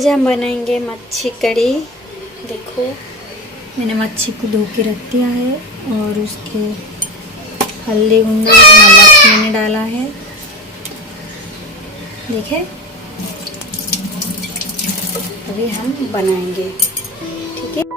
आज हम बनाएंगे मच्छी कड़ी। देखो मैंने मच्छी को धो के रख दिया है और उसके हल्दी गुंडा नमक मैंने डाला है। देखे अभी हम बनाएंगे, ठीक है।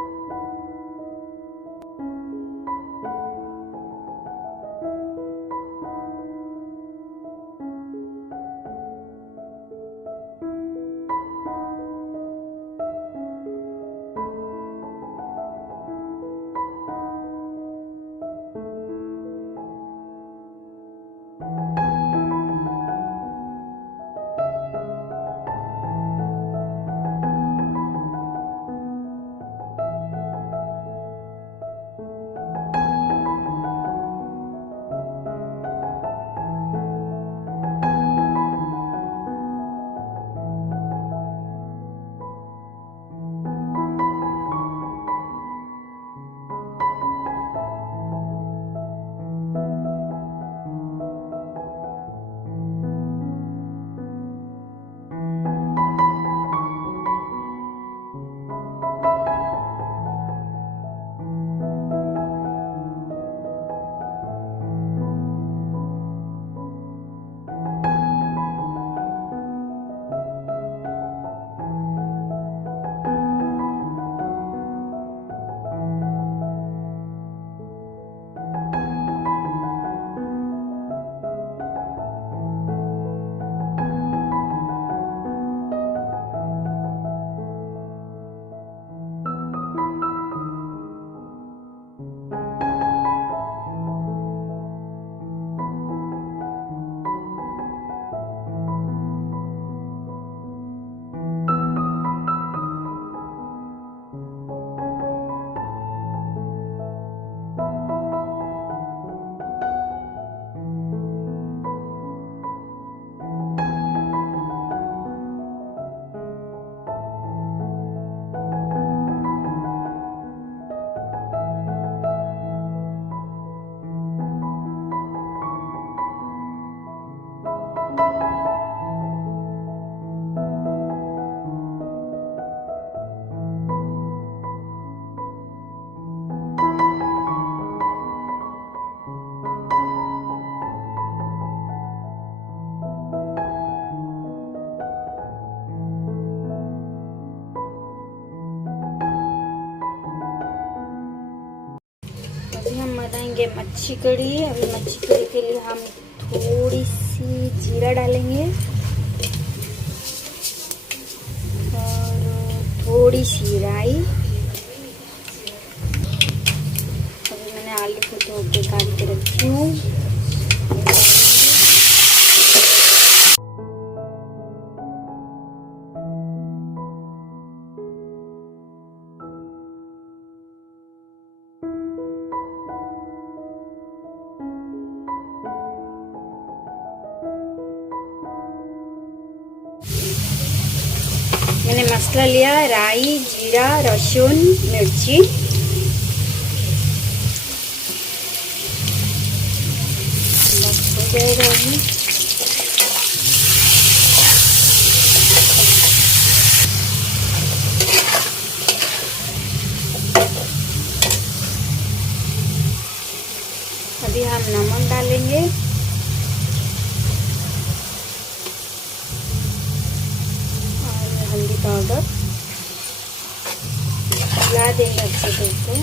अभी हम बनाएंगे मच्छी कड़ी। अभी मच्छी कड़ी के लिए हम थोड़ी सी जीरा डालेंगे और थोड़ी सी राई। अभी मैंने आलू को धो के काट के रखी हूँ। मैंने मसाला लिया राई, जीरा, लहसुन, मिर्ची। बस हो जाएगा अभी। अभी हम नमक डालेंगे हल्दी पाउडर, मिला देंगे अच्छे से इसको।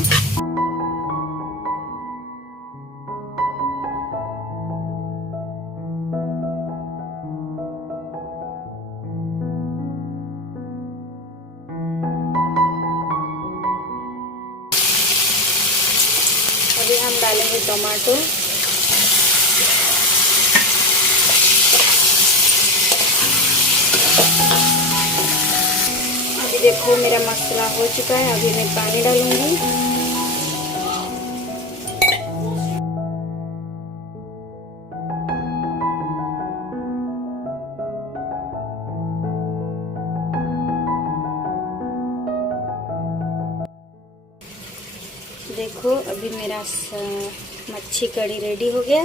अभी हम डालेंगे टमाटो। देखो मेरा मसाला हो चुका है। अभी मैं पानी डालूंगी। देखो अभी मेरा मच्छी कड़ी रेडी हो गया।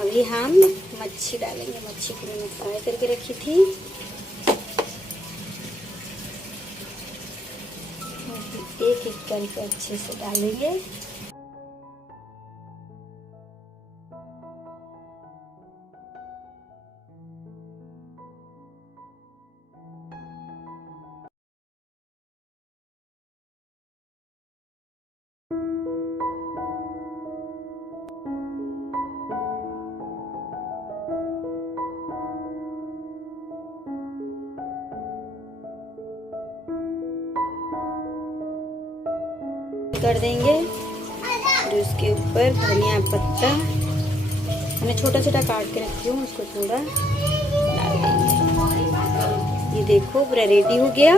अभी हम मच्छी डालेंगे। मच्छी को मैंने फ्राई करके रखी थी। करके अच्छे से डालेंगे। कर देंगे और उसके ऊपर धनिया पत्ता मैंने छोटा छोटा काट के रखी हूँ, उसको थोड़ा डाल देंगे। ये देखो पूरा रेडी हो गया।